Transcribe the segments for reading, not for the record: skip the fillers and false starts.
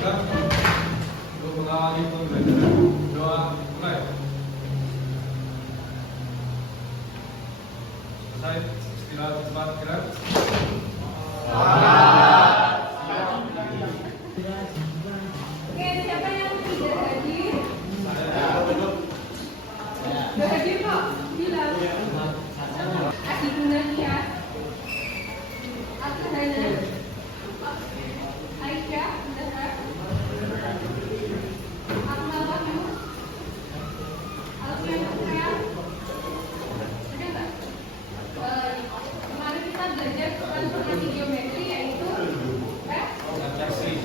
Siap. Untuk mengawali pembelajaran, doa mulai. Selesai. Istirahat cepat gerak. Oke, siapa yang tidak hadir? Tidak hadir kok? Bilang. Adi Gunadia, Akhana, Aisyah, Zahra, Akmal Wahyu, Alfian Nuraya. Ada nggak? Kemarin kita belajar transformasi geometri yaitu seksi.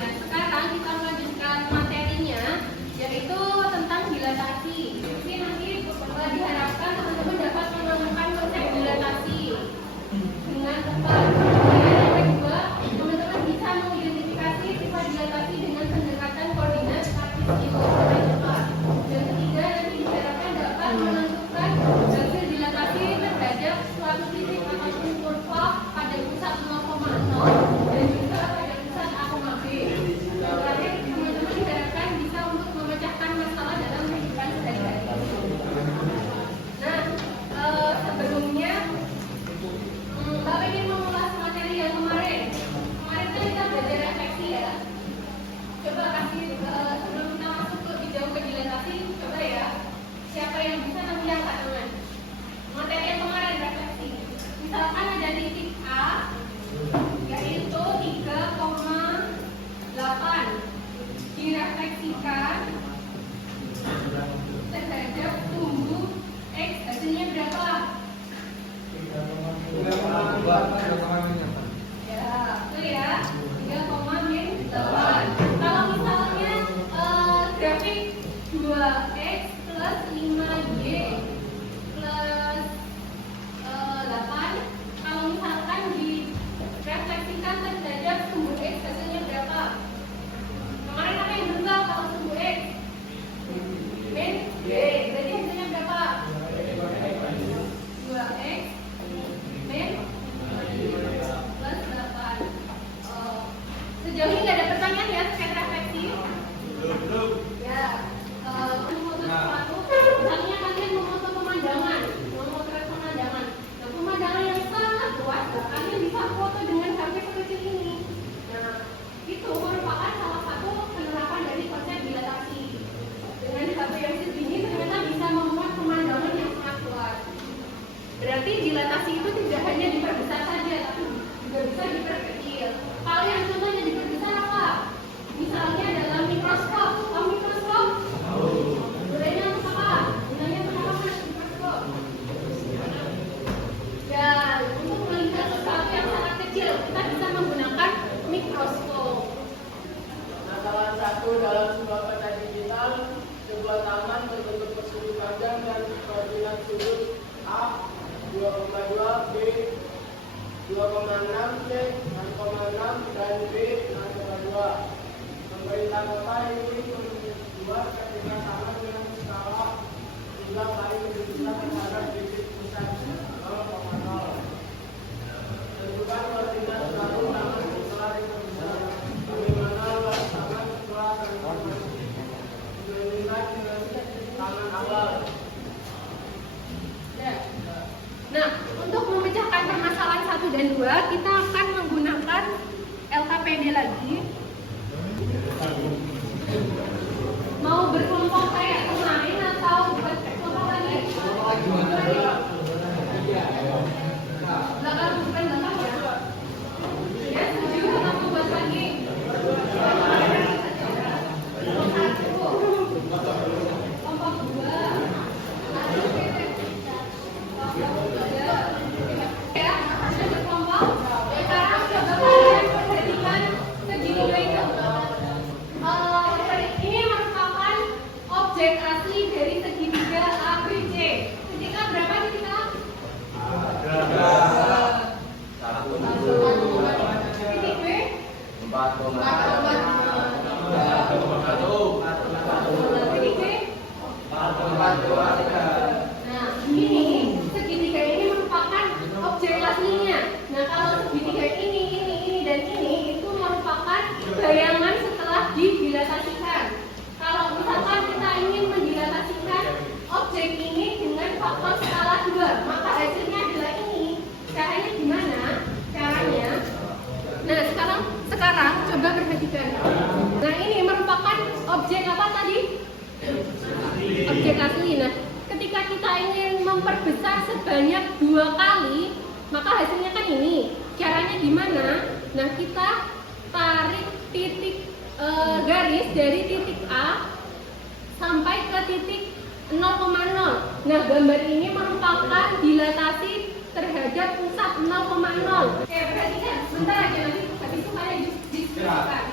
Nah, sekarang kita melanjutkan materinya yaitu tentang dilatasi. Jadi nanti diharapkan teman-teman dapat menemukan konsep dilatasi dengan tepat. Yang kedua, teman-teman bisa mengidentifikasi sifat dilatasi dengan pendekatan koordinat kartesio dengan tepat. Yang ketiga, nanti diharapkan dapat menentukan hasil dilatasi terhadap suatu titik ataupun kurva pada pusat 0,0 dan juga pada pusat A, B. Dan terakhir, teman-teman diharapkan bisa untuk memecahkan masalah dalam kehidupan sehari-hari. Nah, sebelumnya Bapak ingin mengulas materi yang kemarin. Kemarin kan kita belajar refleksi ya. Coba kasih sebelum kita masuk lebih jauh ke dilatasi, coba ya. Siapa yang bisa nanti angkat tangan. Materi yang kemarin refleksi. Misalkan ada titik A yaitu 3,8 direfleksikan terhadap tumbuh X, hasilnya berapa? Ya, itu ya 3,8. Kalau misalnya grafik 2X plus 5Y plus 8, kalau misalkan direfleksikan terhadap tumbuh X, hasilnya berapa? Kemarin apa yang berubah kalau tumbuh X? Min Y, berarti hasilnya berapa? 2X min plus 8. Sejauh ini nggak ada pertanyaan ya terkait refleksi? Ya, memotret sesuatu, misalnya kalian memotret pemandangan, memotret pemandangan. Nah, pemandangan yang sangat luas, kalian bisa foto dengan HP sekecil ini. Nah, itu merupakan salah satu penerapan dari konsep dilatasi. Dengan HP yang segini ternyata bisa memuat pemandangan yang sangat luas. Berarti dilatasi itu tidak hanya diperbesar saja, tapi juga bisa diperkecil. Kalau yang contohnya diperbesar apa? Misalnya dalam mikroskop. Tahu mikroskop? Gunanya untuk apa? Gunanya untuk apa mas mikroskop? Ya, untuk melihat sesuatu yang sangat kecil, kita bisa menggunakan mikroskop. Nah, salah satu dalam sebuah peta digital, sebuah taman berbentuk persegi panjang dan koordinat sudut A 2,2, B 2,6, C 6,6 dan B 6,2. Pemerintah kota ini membuat ketika sama dengan skala 3 kali lebih besar terhadap titik pusat 0,0. Tentukan koordinat suatu taman setelah diperbesar. Bagaimana luas taman setelah transformasi dibandingkan dengan taman awal? Ya. Nah, untuk memecahkan permasalahan 1 dan 2, kita akan menggunakan LKPD lagi. Mau berkelompok kayak kemarin atau berkelompok lagi? Belakang bukan belakang ya? Ya, setuju atau buat lagi? Kelompok 2. Ya, ada berkelompok. Sekarang coba kalian perhatikan segitiga itu. Ini merupakan objek asli dari segitiga ABC. Segitiga berapa nih kita? Titik B 4,1. Titik B 4,2. Nah, ini segitiga ini merupakan objek aslinya. Nah, kalau segitiga ini dan ini itu merupakan bayangan setelah objek asli. Nah, ketika kita ingin memperbesar sebanyak 2 kali, maka hasilnya kan ini. Caranya gimana? Nah, kita tarik titik garis dari titik A sampai ke titik 0,0. Nah, gambar ini merupakan dilatasi terhadap pusat 0,0. Oke, berarti kan sebentar aja, nanti habis itu kalian diskusikan.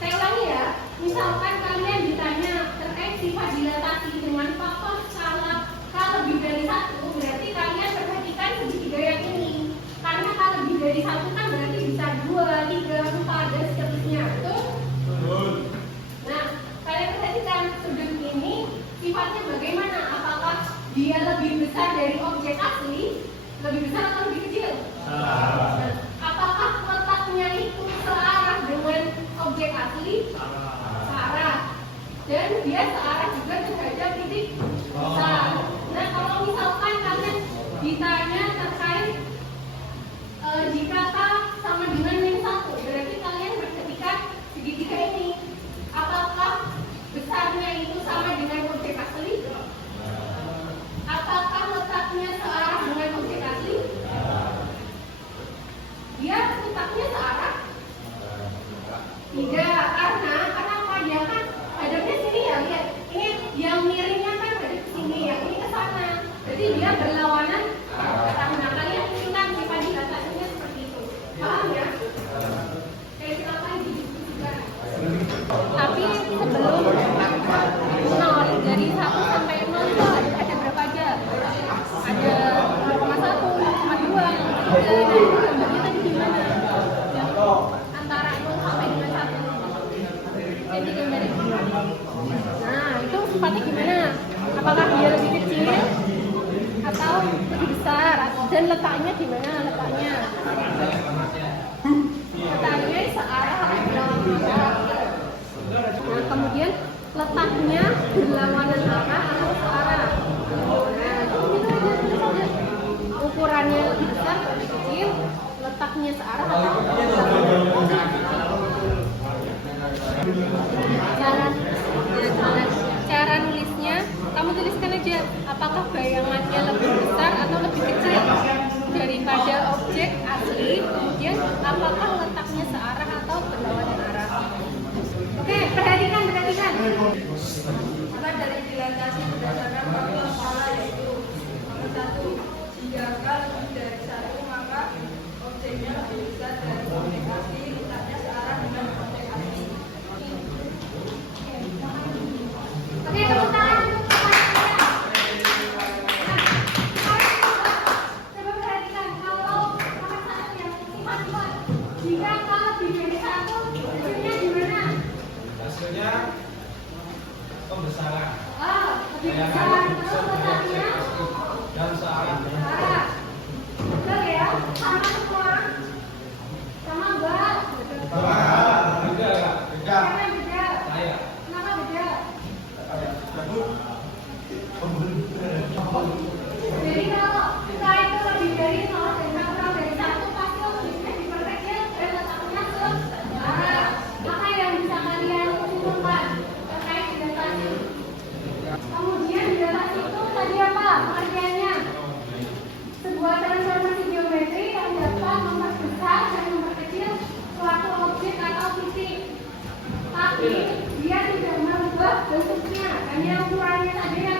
Saya ulangi ya, misalkan kalian ditanya terkait sifat dilatasi dengan faktor skala K lebih dari 1, berarti kalian perhatikan segitiga yang ini. Karena K lebih dari 1 kan berarti bisa 2, 3, 4, dan seterusnya. Betul? Nah, kalian perhatikan sudut ini sifatnya bagaimana? Apakah dia lebih besar dari objek asli? Lebih besar atau lebih kecil? Nah, apakah letaknya itu searah dengan objek asli? Searah. Dan dia searah juga terhadap titik besar. Nah, kalau misalkan kalian ditanya terkait jika K sama dengan -1, berarti kalian perhatikan segitiga ini. Apakah besarnya itu sama dengan objek asli? Apakah letaknya searah dengan objek asli? Dia letaknya searah? Tidak, karena apa? Dia kan hadapnya sini ya, lihat. Ini yang miringnya kan hadap ke sini, yang ini ke sana. Jadi dia berlawanan arah. Nah, kalian ingat sifat dilatasinya seperti itu. Paham ya? Kayak silakan didiskusikan. Tapi sebelum 0, dari 1 sampai 0 itu ada berapa aja? Ada 0,1, 0,2, 0,3. Nah, itu gambarnya tadi gimana? Yang antara 0 sampai dengan 1. Yang digambarin. Nah, itu sifatnya gimana? Apakah dia lebih kecil atau lebih besar? Dan letaknya gimana letaknya? Letaknya searah atau berlawanan arah? Nah, kemudian letaknya berlawanan arah atau searah? Nah, itu gitu aja. Ukurannya lebih besar atau lebih kecil? Letaknya searah atau cara nulisnya, kamu tuliskan aja apakah bayangannya lebih besar atau lebih kecil daripada objek asli, kemudian apakah letaknya searah atau berlawanan arah. Oke, perhatikan. Apa dari dilatasi berdasarkan faktor skala yaitu nomor 1, jika K lebih dari 1 maka objeknya lebih besar dari objek asli, letaknya searah dengan objek asli. Oke, tepuk tangan untuk coba perhatikan kalau nomor 1 yang sifat jika K lebih dari 1, hasilnya gimana? Hasilnya pembesaran. Lebih besar. Terus letaknya Dan searah. Betul ya? Sama semua? Sama enggak? Beda. Kenapa beda? Saya. Kenapa beda? Jadi kalau K itu lebih dari 0 dan K kurang dari 1, pasti objeknya diperkecil dan letaknya ke arah. Maka yang bisa kalian simpulkan terkait dilatasi. Kemudian dilatasi itu tadi apa pengertiannya? Sebuah transformasi geometri yang dapat memperbesar dan memperkecil suatu objek atau titik. Tapi dia tidak merubah bentuknya, hanya ukurannya saja yang